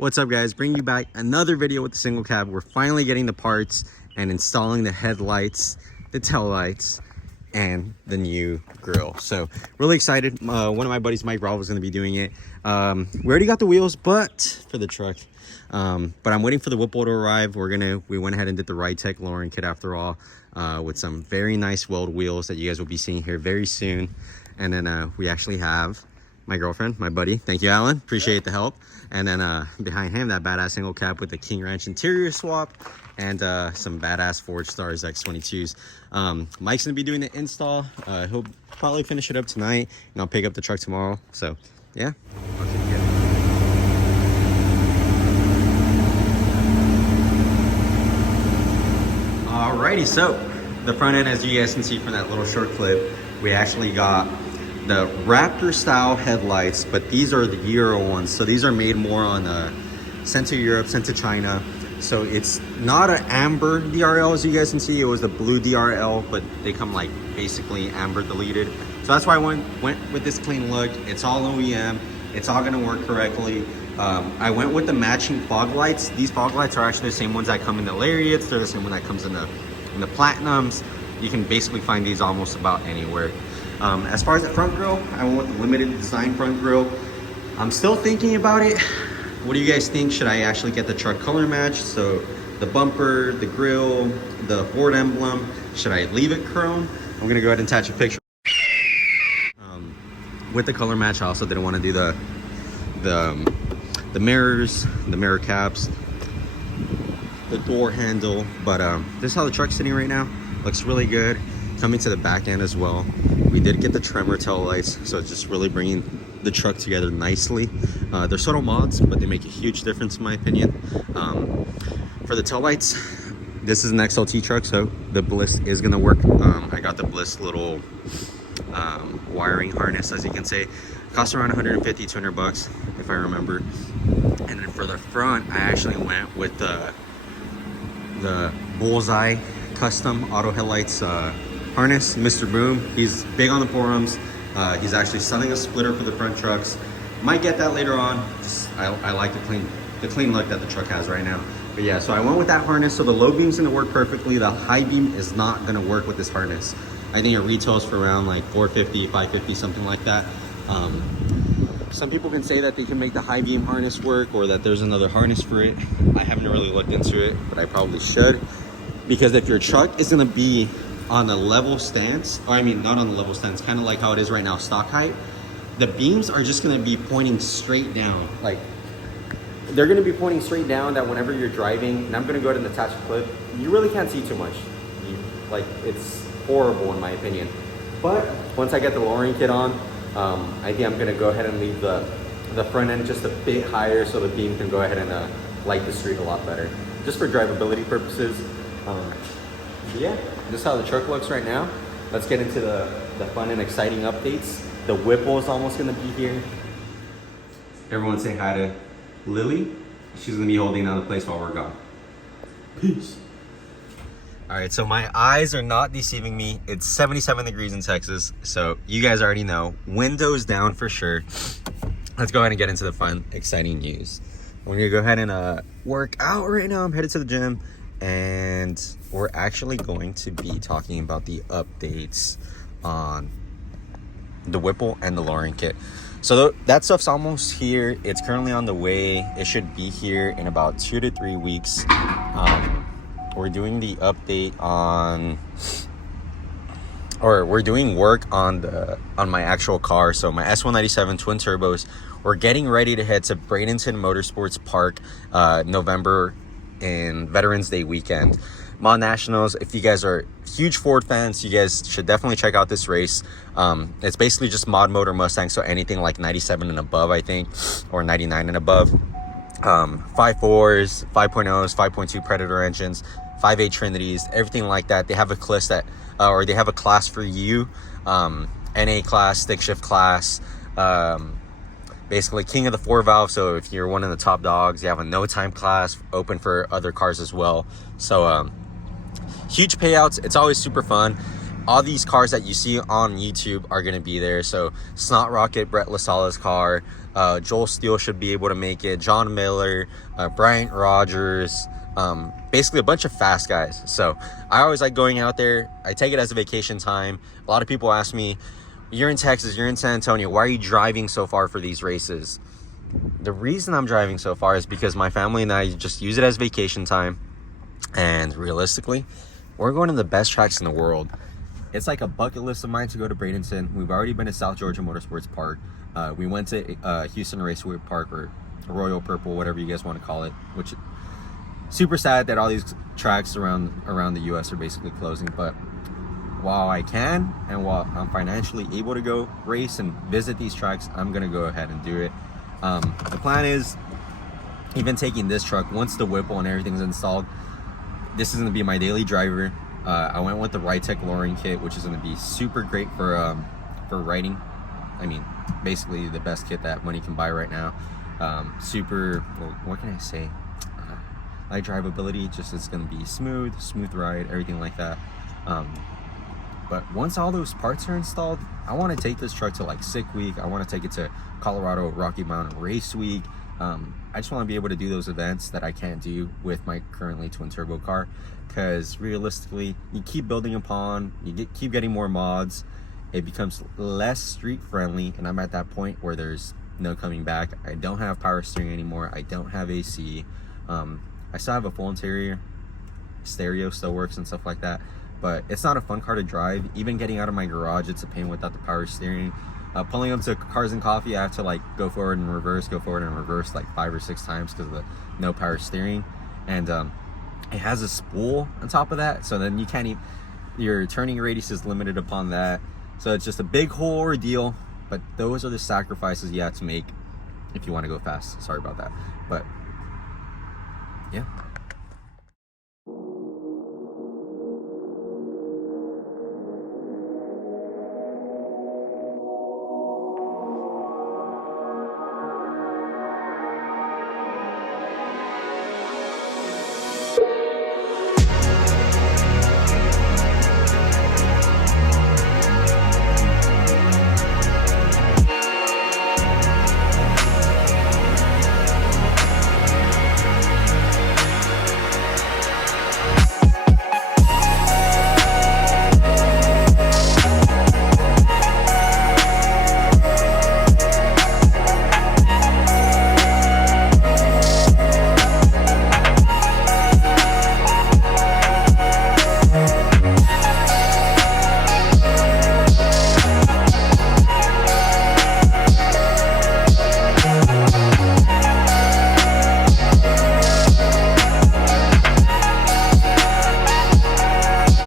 What's up, guys? Bringing you back another video with the single cab. We're finally getting the parts and installing the headlights, the tail lights, and the new grill. So really excited. One of my buddies, Mike Bravo, is going to be doing it. We already got the wheels, but for the truck. But I'm waiting for the Whipple to arrive. We went ahead and did the Ride Tech lowering kit after all, with some very nice weld wheels that you guys will be seeing here very soon. And then we actually have my girlfriend, my buddy. Thank you, Alan. Appreciate the help. And then behind him, that badass single cab with the King Ranch interior swap and some badass Forge Stars X22s. Mike's gonna be doing the install. He'll probably finish it up tonight, and I'll pick up the truck tomorrow. So yeah. Alrighty, so the front end, as you guys can see from that little short clip, we actually got the Raptor style headlights, but these are the Euro ones. So these are made more on sent to Europe, sent to China. So it's not an amber DRL, as you guys can see. It was the blue DRL, but they come like basically amber deleted. So that's why I went with this clean look. It's all OEM. It's all gonna work correctly. I went with the matching fog lights. These fog lights are actually the same ones that come in the Lariats. They're the same one that comes in the Platinums. You can basically find these almost about anywhere. As far as the front grille, I went with the limited design front grille. I'm still thinking about it. What do you guys think? Should I actually get the truck color match? So the bumper, the grille, the Ford emblem, should I leave it chrome? I'm gonna go ahead and attach a picture. With the color match, I also didn't want to do the mirrors, the mirror caps, the door handle, but this is how the truck's sitting right now. Looks really good. Coming to the back end as well, we did get the Tremor Taillights, so it's just really bringing the truck together nicely. They're subtle mods, but they make a huge difference in my opinion. For the taillights, this is an XLT truck, so the Bliss is gonna work. I got the Bliss little wiring harness, as you can see. Cost around 150, 200 bucks, if I remember. And then for the front, I actually went with the Bullseye Custom auto headlights harness. Mr. Boom, he's big on the forums. He's actually selling a splitter for the front trucks. Might get that later on. I like the clean look that the truck has right now. But yeah, so I went with that harness. So the low beam's gonna work perfectly. The high beam is not gonna work with this harness. I think it retails for around like $450, $550, something like that. Some people can say that they can make the high beam harness work, or that there's another harness for it. I haven't really looked into it, but I probably should. Because if your truck is gonna be on a level stance, or I mean, not on the level stance, kind of like how it is right now, stock height, the beams are just gonna be pointing straight down. Like, they're gonna be pointing straight down, that whenever you're driving, and I'm gonna go ahead and attach a clip, you really can't see too much. Like, it's horrible in my opinion. But once I get the lowering kit on, I think I'm gonna go ahead and leave the front end just a bit higher so the beam can go ahead and light the street a lot better, just for drivability purposes. Yeah, this is how the truck looks right now. Let's get into the fun and exciting updates. The Whipple is almost gonna be here. Everyone say hi to Lily. She's gonna be holding down the place while we're gone. Peace. All right, so my eyes are not deceiving me. It's 77 degrees in Texas, so you guys already know. Windows down for sure. Let's go ahead and get into the fun, exciting news. We're gonna go ahead and work out right now. I'm headed to the gym, and we're actually going to be talking about the updates on the Whipple and the lowering kit. So that stuff's almost here. It's currently on the way. It should be here in about 2 to 3 weeks. We're doing the update on, or we're doing work on my actual car. So my S197 twin turbos, we're getting ready to head to Bradenton Motorsports Park, November in Veterans Day weekend. Mod Nationals, if you guys are huge Ford fans, you guys should definitely check out this race. It's basically just mod motor Mustang, so anything like 97 and above, I think, or 99 and above. 5.4s, 5.0s, 5.2 Predator engines, 5.8 Trinities, everything like that. They have a class or they have a class for you, NA class, stick shift class, basically king of the 4-valve. So if you're one of the top dogs, you have a no time class open for other cars as well. So huge payouts. It's always super fun. all these cars that you see on YouTube are going to be there. So Snot Rocket, Brett LaSala's car, Joel Steele should be able to make it, John Miller, Bryant Rogers, basically a bunch of fast guys. So I always like going out there. I take it as a vacation time. A lot of people ask me, you're in Texas, you're in San Antonio, why are you driving so far for these races? The reason I'm driving so far is because my family and I just use it as vacation time. And realistically, we're going to the best tracks in the world. It's like a bucket list of mine to go to Bradenton. We've already been to South Georgia Motorsports Park. We went to Houston Raceway Park, or Royal Purple, whatever you guys want to call it, which super sad that all these tracks around the US are basically closing. But while I can, and while I'm financially able to go race and visit these tracks, I'm gonna go ahead and do it. The plan is, even taking this truck, once the Whipple and everything's installed, this is gonna be my daily driver. I went with the Ritech Loring kit, which is gonna be super great for riding. I mean, basically the best kit that money can buy right now. Super, well, what can I say? Light drivability, just it's gonna be smooth ride, everything like that. But once all those parts are installed, I want to take this truck to like Sick Week. I want to take it to Colorado Rocky Mountain Race Week. I just want to be able to do those events that I can't do with my currently twin turbo car, because realistically, you keep building upon, keep getting more mods, it becomes less street friendly, and I'm at that point where there's no coming back. I don't have power steering anymore. I don't have AC. I still have a full interior, stereo still works and stuff like that, but it's not a fun car to drive. Even getting out of my garage, it's a pain without the power steering. Pulling up to Cars and Coffee, I have to like go forward and reverse like 5 or 6 times because of the no power steering. And it has a spool on top of that, so then you can't even, your turning radius is limited upon that. So it's just a big whole ordeal, but those are the sacrifices you have to make if you want to go fast. Sorry about that, but yeah.